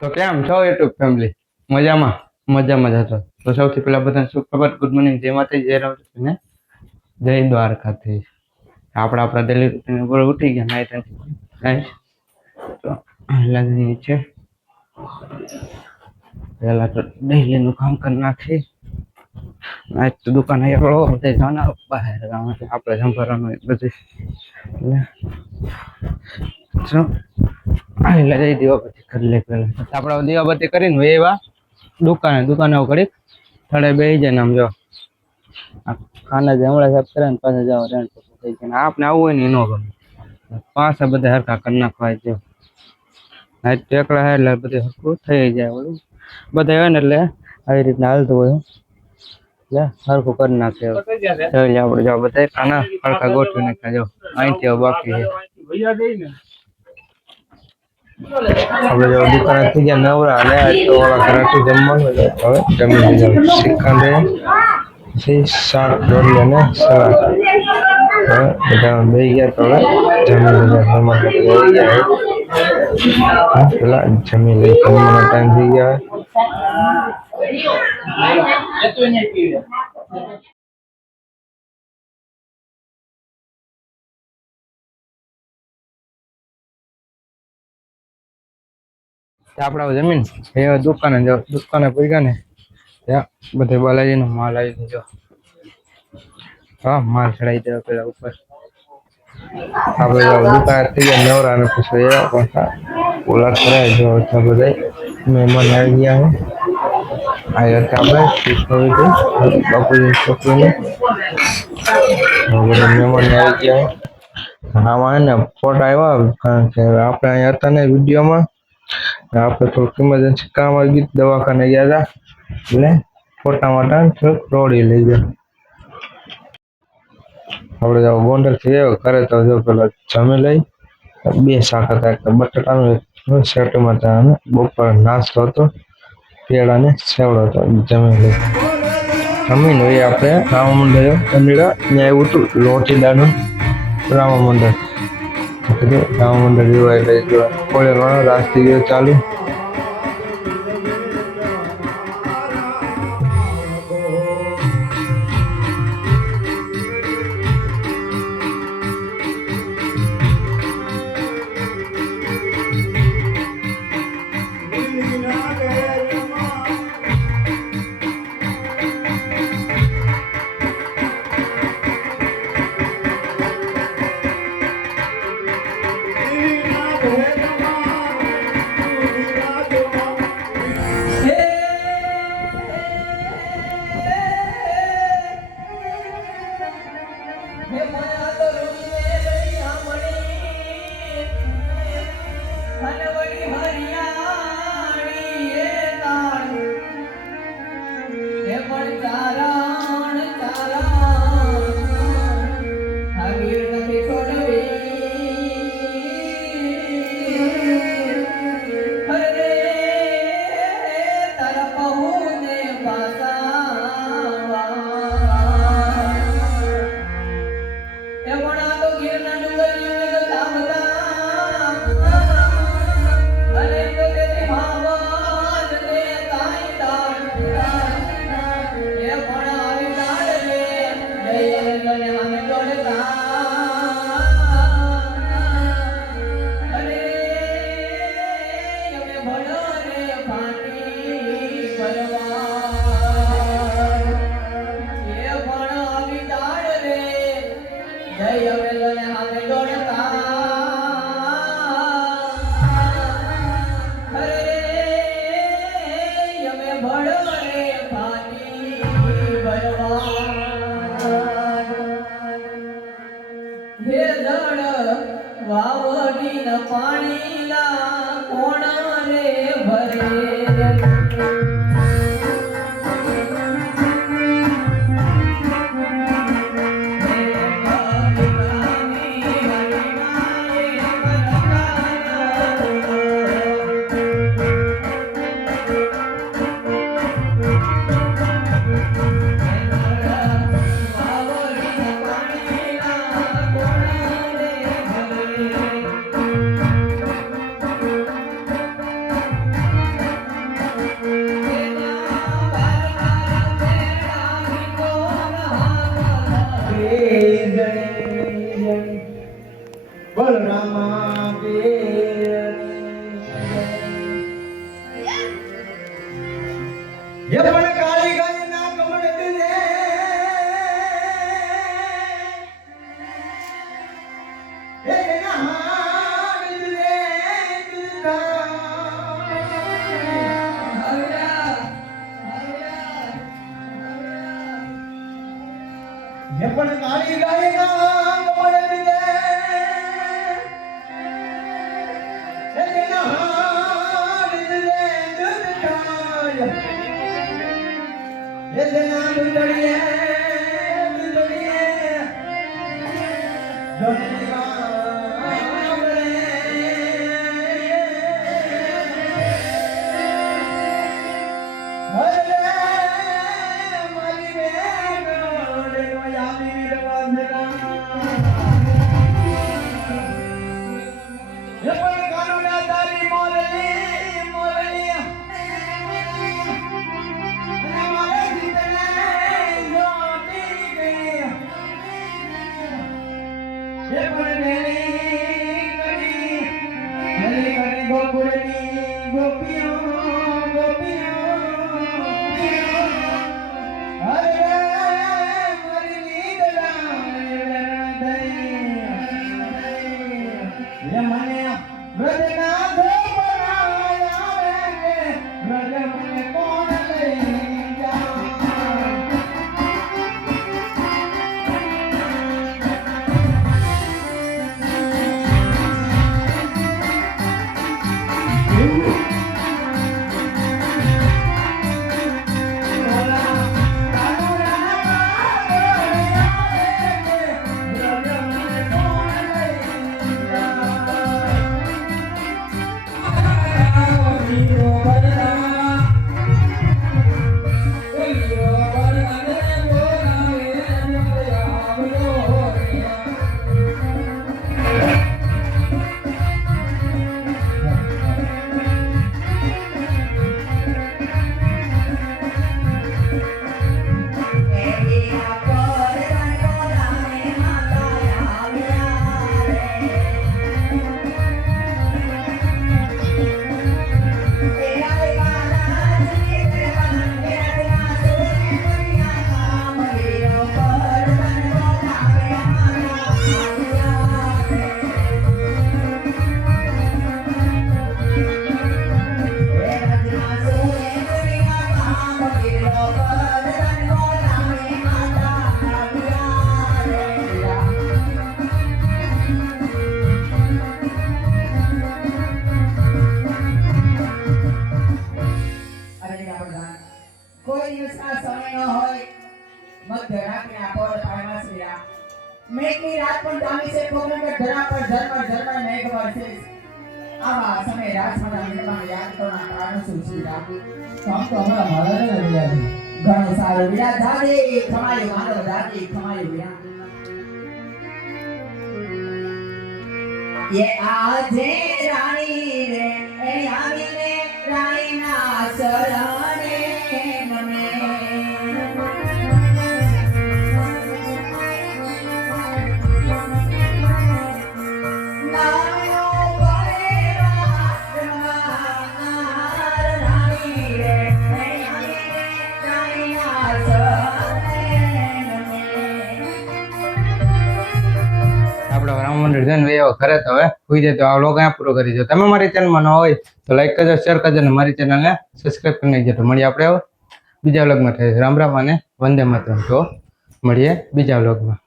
તો કેમ છો યુટ્યુબ ફેમિલી? મજામાં? મજામાં જ હતો. તો સૌથી પહેલા બધાને સુપ્રભાત, ગુડ મોર્નિંગ, જય માતાજી, જય રામ ને જય દ્વારકાધીશ. આપણા ડેલી રૂટીન ઉપર ઉઠી ગયા, નાઈ તો લાગી છે પહેલા તો ડેલી નું કામ કરી નાખી. આજ તો દુકાને એકલો બધે જવાના બહાર આપણે સંભાળવાનું બધું એટલે એટલે જઈ દીવાબત્તી કરી લે પેલા. આપણે દીવાબત્તી કરીને એવા દુકાને ઘડી થડે બેસી જાય ને આમ જો ખાના જે હમણાં સાફ કરે ને પાછા જાવ રેન્ટ થઈ જાય. આપણે આવું હોય ને એનો ગમે પાછા બધા હરખા કરી નાખવા જો એકલા એટલે બધું હરખું થઈ જાય. બધું બધા હોય ને એટલે આવી રીતના હાલતું હોય એટલે હરખું કરી નાખે. આપણે જો બધા ખાના હરખા ગોઠવી નાખ્યા જો અહીંથી બાકી છે. આપણે જો દુકાન થઈ ગયા નવરા અને તો ઓલા ઘરાથી જમવાનું હવે જમી લીધું. શ્રીખંડ પછી શાક રોટલી અને સલાડ. હવે બધા બે ગયા તો હવે જમી લીધા. પેલા જમી લઈ જમવાનો ટાઈમ થઈ ગયા. આપડા જમીન એ દુકાને પૈગા ને ત્યાં બધે બાલાજી નો માલ આવી દીધો. હા, માલ ચડાવી દેવો પેલા ઉપર. આપણે દુકાન થઈ ગયા નવરા અને પછી પાછા ઓલા કરાય જો બધા મહેમાન આવી ગયા છે. આપણે બાપુજી છોકરીને બધા મહેમાન આવી ગયા. આમાં ને ફોટા આવ્યા કારણ કે આપણે અહીંયા હતા ને વિડીયોમાં આપણે થોડુંક ઇમરજન્સી કામ આવી ગયું, દવાખાને ગયા હતા એટલે ફોટા માટે થોડુંક રોડી લઈ ગયા. આપણે જો ગોંડલ થી કરે તો જો પેલા જમી લઈ. બે શાક હતા, એક બટાટાનું સેટમાં હતા અને બપોર નાસ્તો હતો પેડા ને સેવડો હતો. જમી લઈ જમીન હોય આપણે રામ મંદિર ત્યાં આવ્યું હતું લોટીદાનું રામ મંદિર. રામ મંદિર જોવા એટલે ખોલેલો રાસ થઈ ગયો ચાલુ. બલરામા ये पण काळी गाय ना कमळ दिले हे ना दिले दिला ये पण काळी गाय ना कमळ दिले हे ना दिले दिला ये जना बिलड़िए बिलड़िए दुनिया में हरे माली में गोरे मयामी विरवादना ये पर कानूना दारी मोरली मोरली મેઘની રાત પણ જામી છે કોને કે ધરા પર ઝરમર ઝરમર મેઘ વરસે આવા સમય રાજમાતા મીઠાને યાદ કરવાના કારણ શું છે કામ તો હમણાં મહારાજે લઈ આવી ઘણું સારું વિરા જાદે ખમાયો માનવ જાદે ખમાયો વિરા ये आजे रानी रे ए आवीने रानी ना शरणे મને આપણે રામ મંદિર જઈને વેયો ઘરે તો હવે હોઈ જાય તો આ વ્લોગ અહીંયા પૂરો કરી દો. તમે મારી ચેનલમાં ન હોય તો લાઈક કરજો, શેર કરજો અને મારી ચેનલને સબસ્ક્રાઈબ કરી નાખજો. તો મળીએ આપણે બીજા વ્લોગમાં. રામ રામ અને વંદે માતરમ. તો મળીએ બીજા વ્લોગમાં.